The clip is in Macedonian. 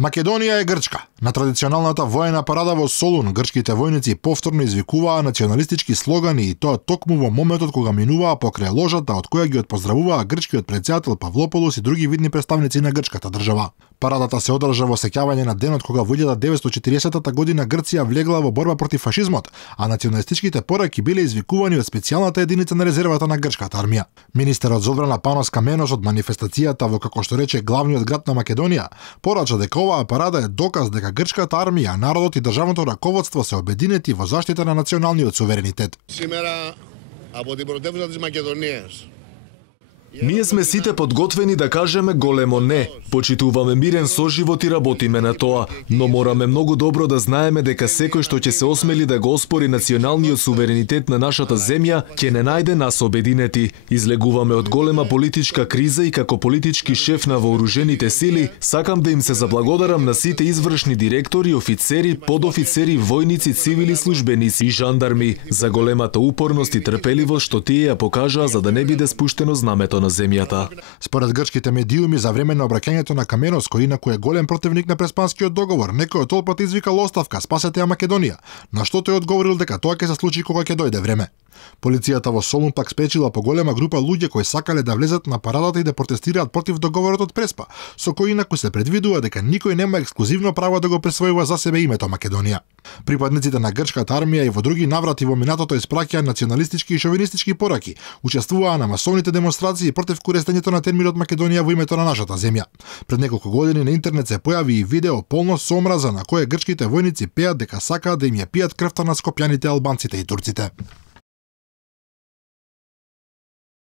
Македонија е Грчка. На традиционалната воена парада во Солун, грчките војници повторно извикуваа националистички слогани и тоа токму во моментот кога минуваа покрај ложата од која ги отпоздравуваа грчкиот претседател Павлополос и други видни представници на грчката држава. Парадата се одржа во сеќавање на денот кога во 1940 година Грција влегла во борба против фашизмот, а националистичките пораки биле извикувани од специјалната единица на резервата на грчката армија. Министерот за одбрана Панос Каменос од манифестацијата во, како што рече, главниот град на Македонија, порача дека оваа парада е доказ дека грчката армија, народот и државното раководство се обединети во заштита на националниот суверенитет. Σήμερα από την πρωτεύουσα της Μακεδονίας. Ние сме сите подготвени да кажеме големо не. Почитуваме мирен соживот и работиме на тоа, но мораме многу добро да знаеме дека секој што ќе се осмели да го оспори националниот суверенитет на нашата земја, ќе не најде нас обединети. Излегуваме од голема политичка криза и како политички шеф на вооружените сили, сакам да им се заблагодарам на сите извршни директори, офицери, подофицери, војници, цивили службеници и жандарми за големата упорност и трпеливост што тие ја покажаа за да не биде спуштено знамето на земјата. Според грчките медиуми, за време на обраќањето на Каменос, кој инаку е голем противник на Преспанскиот договор, некој од толпата извикал оставка, спасете ја Македонија, на што тој одговорил дека тоа ќе се случи кога ќе дојде време. Полицијата во Солун пак спречила поголема група луѓе кои сакале да влезат на парадата и да протестираат против договорот од Преспа, со кој инаку се предвидува дека никој нема ексклузивно право да го присвојува за себе името Македонија. Припадниците на грчката армија и во други наврати во минатото испраќаа националистички и шовинистички пораки, учествуваа на масовните демонстрации против користењето на терминот Македонија во името на нашата земја. Пред неколку години на интернет се појави и видео полно со омраза на кое грчките војници пеат дека сакаат да им ја пијат крвта на скопјаните, албанците и турците.